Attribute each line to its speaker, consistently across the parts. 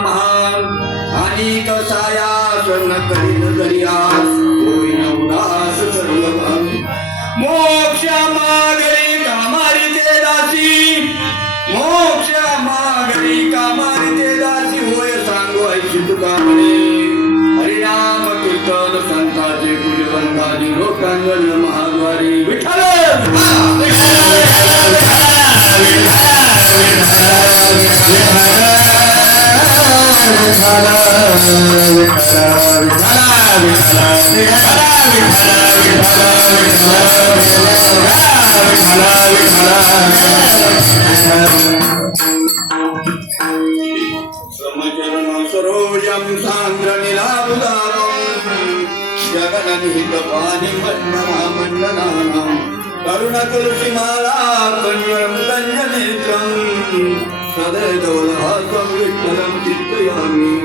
Speaker 1: महान आणि कसायास न करील दर्यास होईन उदास सर्व भाग. मोक्ष मागरी कामारीचे दासी मोक्ष मागरी कामारी ते दासी होय सांगू ऐशी तुका म्हणे हरिनाम कीर्तन संताचे पूजवंताजी लोकांगण महाद्वारी. विठ्ठल! विठ्ठल! विठ्ठल! विठ्ठल! विठ्ठल! सांद्र निलाभुदारम जगननिहित पाणी मन्मनामण्डनानां करुण فنادوا العافى من الملائكة يا مين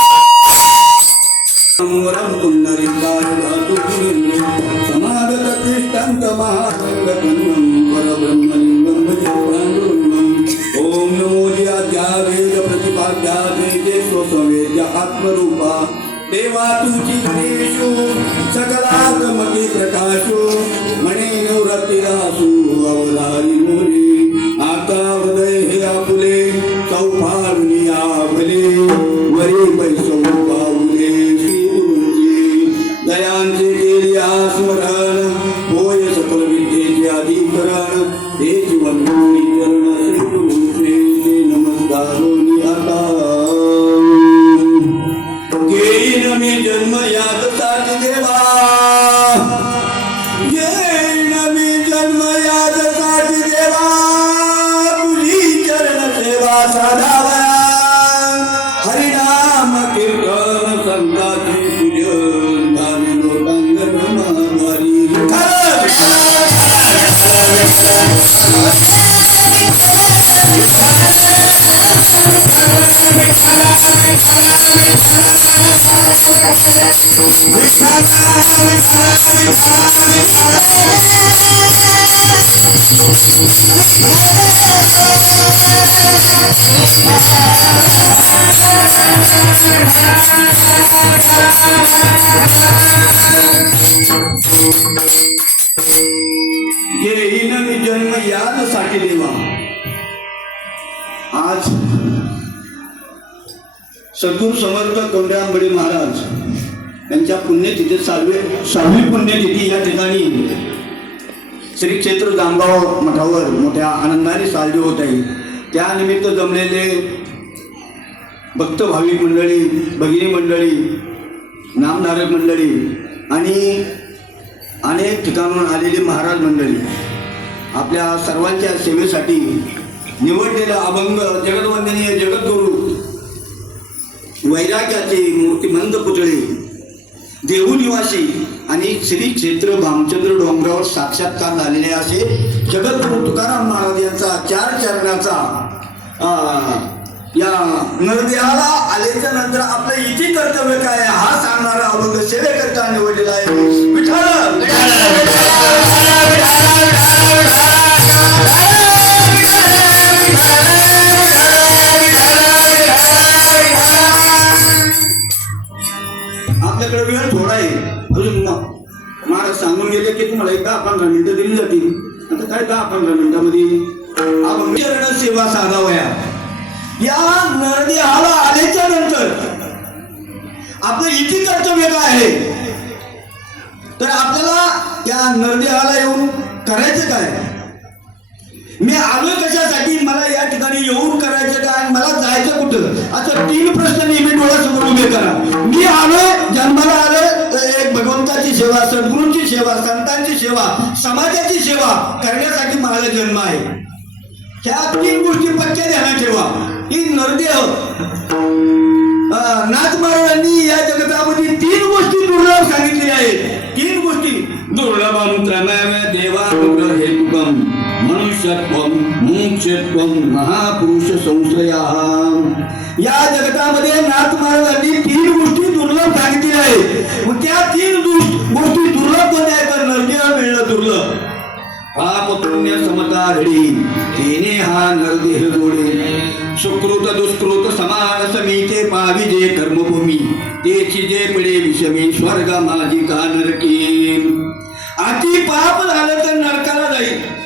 Speaker 1: आत्मरूपा देवा तुझी गणेशो सकलात्मके प्रकाशो मणे नवरतिरासु अवलारी मोरी. सेवा साधावया हरिनाम कीर्तन संताची पूजन धामी लोकांगण आज सद्गुरू समर्थ कोंडरांबडे महाराज यांच्या पुण्यतिथी सहावी सहावी पुण्यतिथी या ठिकाणी श्री क्षेत्र जामगाव मठावर मोठ्या आनंदाने साजरी होत आहे. त्यानिमित्त जमलेले भक्त भाविक मंडळी भगिनी मंडळी नामधारक मंडळी आणि अनेक ठिकाणून आलेली महाराज मंडळी आपल्या सर्वांच्या सेवेसाठी निवडलेला अभंग जगदवंदनीय जगद्गुरू. वैराग्याचे मूर्तिमंत पुतळे. देहूनिवासी आणि श्री क्षेत्र भामचंद्र डोंगरावर साक्षात्कार झालेले असे जगद्गुरु तुकाराम महाराज यांचा चार चरणाचा या नरदेहाला आल्याच्यानंतर आपलं इथे कर्तव्य काय हा सांगणारा अभंग सेवेकरता निवडलेला आहे. विठ्ठल! आपल्याकडे वेळ थोडा आहे. अजून महाराज सांगून गेले की तुम्हाला एक दहा पंधरा मिनिटं दिली जातील. आता काय दहा पंधरा मिनिटामध्ये? आपण चरण सेवा साधावया. या नरदेहाला आल्याच्यानंतर आपलं इथे कर्तव्य काय आहे. तर आपल्याला या नरदेहाला येऊन करायचं काय? मी आलोय कशासाठी? मला या ठिकाणी येऊन करायचं काय आणि मला जायचं कुठं? आता तीन प्रश्न नेहमी डोळ्यासमोर उभे करा. मी आलोय जन्माला आलोय एक भगवंताची सेवा सद्गुरूंची सेवा संतांची सेवा समाजाची सेवा करण्यासाठी माझा जन्म आहे. ह्या तीन गोष्टी पक्क्या ध्यानात ठेवा. ही नरदेह. नाथ महाराजांनी या जगतामध्ये तीन गोष्टी दुर्लभ सांगितलेल्या आहेत. तीन गोष्टी. दुर्लभम देवा देवानुग्रह हेतुकम मनुष्यत्वम मुक्षत्वम महापुरुष संशया या जगतामध्ये नाथ महाराजांनी तीन गोष्टी दुर्लभ सांगितलेल्या आहेत. मग त्या तीन गोष्टी दुर्लभ कोणत्या आहेत? तर नरदेह मिळणं दुर्लभ. पाप पुण्य समता घडी तिने हा नरदेह जोडे. सुकृत दुष्कृत समान समीते पाविजे कर्मभूमी. तेची जे पिढे विषमी स्वर्ग माझी का नरकी. अति पाप झालं तर नरकाला जाईल.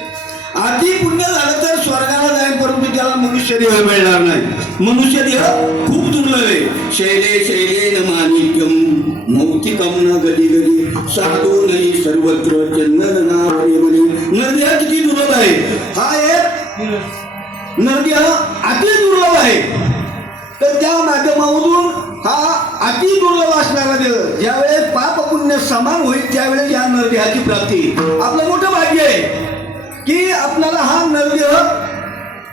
Speaker 1: अति पुण्य झालं तर स्वर्गाला जाईल परंतु त्याला मनुष्य देह मिळणार नाही. मनुष्य देह खूप दुर्लभ आहे. शैले शैले न माणिक्यम मौतिकम न गदी गदी साधू नाही सर्वत्र चंदन ना प्रेमने नरदेह किती दुर्लभ आहे? हा एक नरदेह अति दुर्लभ आहे. तर त्या माध्यमामधून हा अति दुर्लभ असणारा देह ज्यावेळेस पाप पुण्य समान होईल त्यावेळेस या नरदेहाची प्राप्ती. आपलं मोठं भाग्य आहे. की आपल्याला हा नरदेह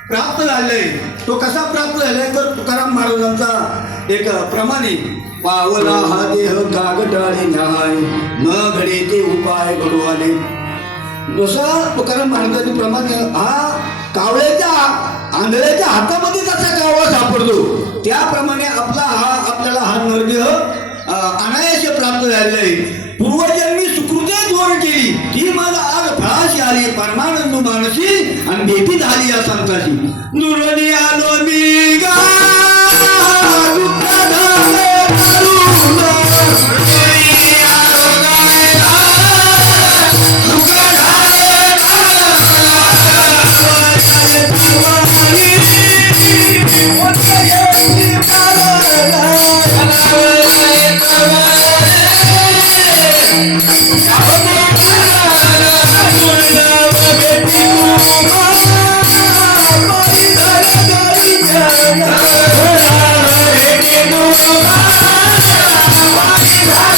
Speaker 1: प्राप्त झालाय. तो कसा प्राप्त झालाय? तर तुकाराम महाराजांचा एक प्रमाणे पावला हा देह कागटाळी न्याय न घडे ते उपाय भगवाने. जसा तुकाराम महाराजांनी प्रमाणे हा कावळ्याच्या आंधळ्याच्या हातामध्ये जसा कावळा सापडतो त्याप्रमाणे आपला हा आपल्याला हा नरदेह अ, अनायासे प्राप्त झालेला आहे पूर्वजन्मी सुकृते केली. ती मला आज फळाशी आली परमानंद मानसी आणि बेटी झाली या संताची दुर्वनी आलो मी गा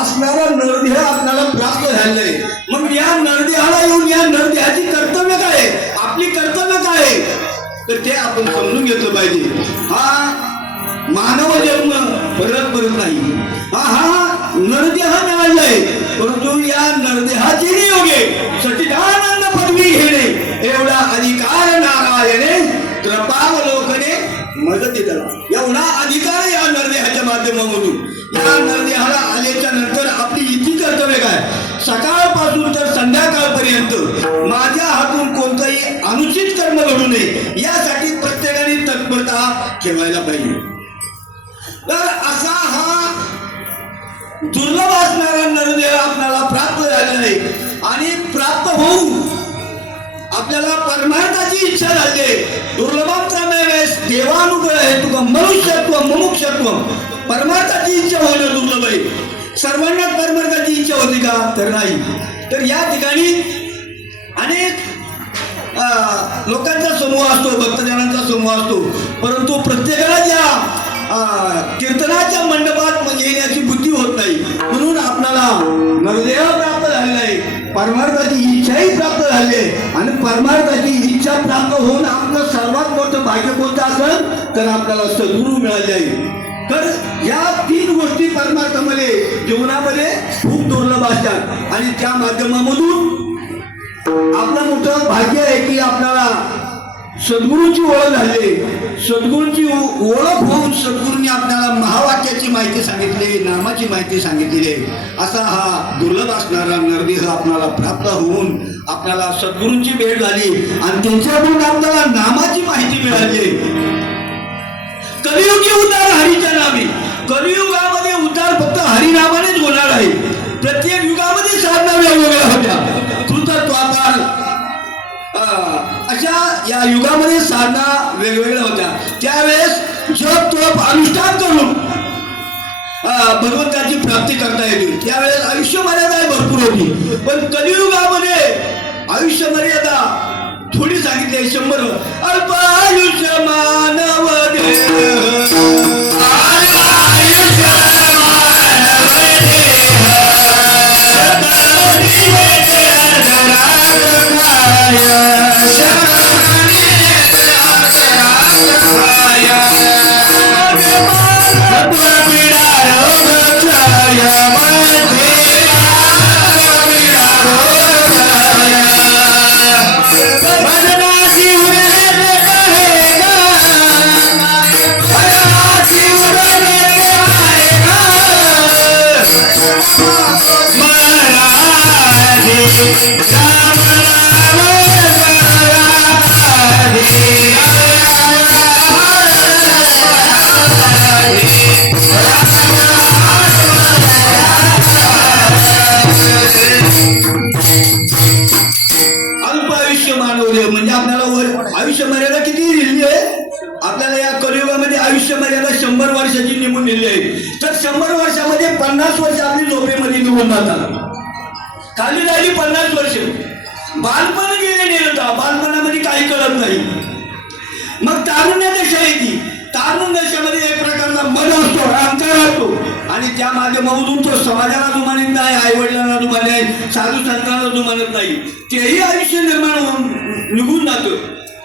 Speaker 1: असणारा नरदेह आपल्याला प्राप्त झालाय मग या नरदेहाला येऊन या नरदेहाची कर्तव्य काय आपली कर्तव्य काय तर ते आपण समजून घेतलं पाहिजे. हा मानव जन्म परत परत नाही. हा हा. नरदेह मिळालाय परंतु या नरदेहाचे नियोगे सचिदानंद पदवी घेणे एवढा अधिकार नारायणे कृपावलोकने मदती दिला एवढा अधिकार या नरदेहाच्या माध्यमामधून. या नरदेहाला आल्याच्यानंतर आपली इतकी कर्तव्य काय? सकाळपासून तर संध्याकाळपर्यंत माझ्या हातून कोणतंही अनुचित कर्म घडू नये यासाठी प्रत्येकाने तत्परता ठेवायला पाहिजे. तर असा हा दुर्लभ असणारा नरदेह आपल्याला प्राप्त झालेला आहे आणि प्राप्त होऊन आपल्याला परमार्थाची इच्छा झाली आहे. दुर्लभांप्रमेवेस देवानुग्रह हेतुक मनुष्यत्व मुमुक्षत्व. परमार्थाची इच्छा होणं दुर्लभ आहे. सर्वांनाच परमार्थाची इच्छा होती का? तर नाही. तर या ठिकाणी अनेक अं, लोकांचा समूह असतो भक्तजनांचा समूह असतो. परंतु प्रत्येकाला ज्या कीर्तनाच्या मंडपात म्हणजे येण्याची बुद्धी होत नाही. म्हणून आपल्याला नरदेव परमार्थाची इच्छाही प्राप्त झाली आहे. आणि परमार्थाची इच्छा प्राप्त होऊन आपलं सर्वात मोठं भाग्य कोणतं असेल? तर आपल्याला सद्गुरू मिळाले आहे. तर या तीन गोष्टी परमार्थामध्ये जीवनामध्ये खूप दुर्लभ असतात. आणि त्या माध्यमामधून आपलं मोठं भाग्य आहे की आपल्याला सद्गुरूची ओळख झाली सद्गुरूंची ओळख होऊन सद्गुरूंनी आपल्याला महावाक्याची माहिती सांगितली नामाची माहिती सांगितलेली आहे असा हा दुर्लभ असणारा नरदेह आपल्याला प्राप्त होऊन आपल्याला सद्गुरूंची भेट झाली आणि त्यांच्याकडून आपल्याला नामाची माहिती मिळाली. कलियुगी उद्धार हरीच्या नामी कलियुगामध्ये उद्धार फक्त हरिनामानेच होणार आहे. प्रत्येक युगामध्ये साधना वेगवेगळ्या होत्या. कृतत्वाकार अशा या युगामध्ये साधना वेगवेगळ्या होत्या. त्यावेळेस जप तप अनुष्ठान करून भगवंताची प्राप्ती करता येते. त्यावेळेस आयुष्य मर्यादा भरपूर होती. पण कलियुगामध्ये आयुष्य मर्यादा थोडी सांगितली शंभर. अल्प आयुष्य मानव अल्प बालपण गेले नेलं बालपणामध्ये काही कळत नाही. मग तारुण्य दशा येते तारुण दशामध्ये एक प्रकारचा मन असतो अहंकार असतो. आणि त्या माध्यमामधून तो समाजाला जुमानत नाही आई वडिलांना जुमानत नाही साधू संतांना जुमानत नाही. तेही आयुष्य निर्माण होऊन निघून जातं.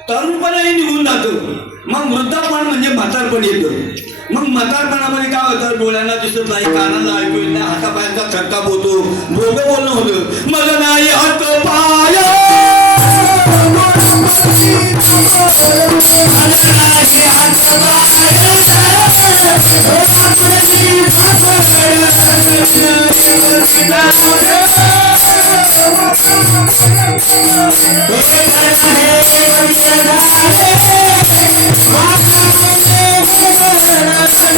Speaker 1: तरुणपणाही निघून जातं. मग वृद्धापण म्हणजे म्हातारपण येतं. मग म्हातारपणामध्ये काय होतं डोळ्यांना दिसत नाही कानाला ऐकू येत नाही हातापायांचा थरकाप होतो भोग बोलणं होतं मग नाही हात पाय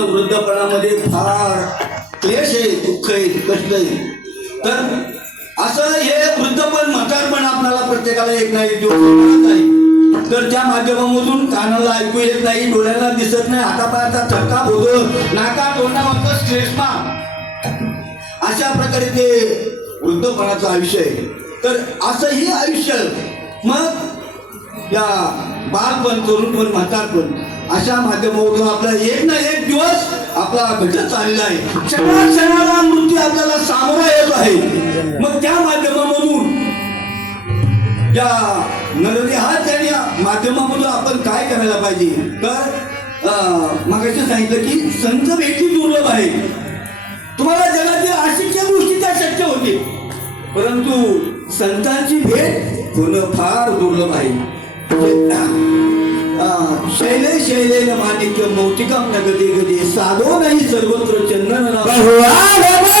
Speaker 1: असं वृद्धपणामध्ये फार क्लेश आहे दुःख आहे कष्ट आहे. तर असं हे वृद्धपण म्हातारपण आपल्याला प्रत्येकाला एक नाही नाही. तर त्या माध्यमामधून कानाला ऐकू येत नाही डोळ्याला दिसत नाही हातापायाचा थरकाप होतो नाका तोंडावरचा श्लेष्मा. अशा प्रकारे ते वृद्धपणाचं आयुष्य आहे. तर असंही आयुष्य. मग या बालपण तरुणपण म्हातारपण अशा माध्यमातून आपला एक ना एक दिवस आपला घटत चाललेला आहे. क्षणा क्षणाला मृत्यू आपल्याला सामोरा येत आहे. मग त्या माध्यमामधून या नरदी हा त्या माध्यमामधून आपण काय करायला पाहिजे? तर अं, सांगितलं की संत भेटी दुर्लभ आहे. तुम्हाला जगातील अशक्य गोष्टी त्या शक्य होते परंतु संतांची भेट होणं फार दुर्लभ आहे. शैले शैलेन माणिक्य मौतिकम नगदे कधी साधो नाही सर्वत्र चंदन नाम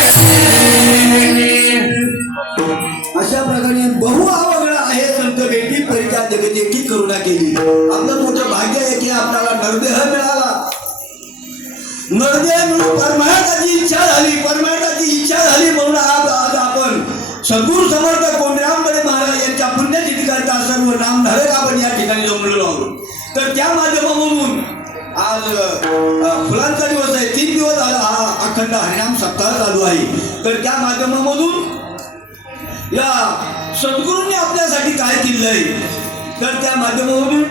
Speaker 1: अशा प्रकारे बहु आवगड आहे संत भेटी परित्या जगती की करुणा केली. आपलं मोठं भाग्य आहे की आपल्याला नरदेह मिळाला. नरदेह मिळून परमार्थाची इच्छा झाली परमार्थाची इच्छा झाली म्हणून आज आज आपण सद्गुरू समर्थ कोंडरामकडे महाराज यांच्या पुण्यतिथी करता सर्व नामधारक आपण या ठिकाणी जमलेलो आहोत. तर त्या माध्यमामधून आज फुलांचा दिवस आहे. तीन दिवस झाला. हा अखंड हरिणाम सप्ताह चालू आहे. तर त्या माध्यमामधून या सद्गुरूंनी आपल्यासाठी काय केलं आहे? तर त्या माध्यमामधून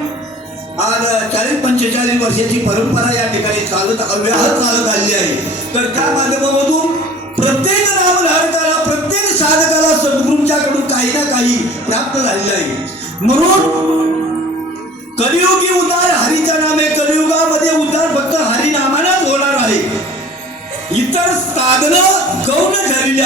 Speaker 1: आज चाळीस पंचेचाळीस वर्षाची परंपरा या ठिकाणी चालत अव्याहत चालत आली आहे. तर त्या माध्यमामधून प्रत्येक नामधारकाला प्रत्येक साधकाला सद्गुरूंच्याकडून काही ना काही प्राप्त झालेलं आहे. म्हणून कलियुगी उद्धार हरीच्या नामे कलियुगामध्ये उद्धार फक्त हरिनामानच होणार आहे. इतर साधनं गौण ठरली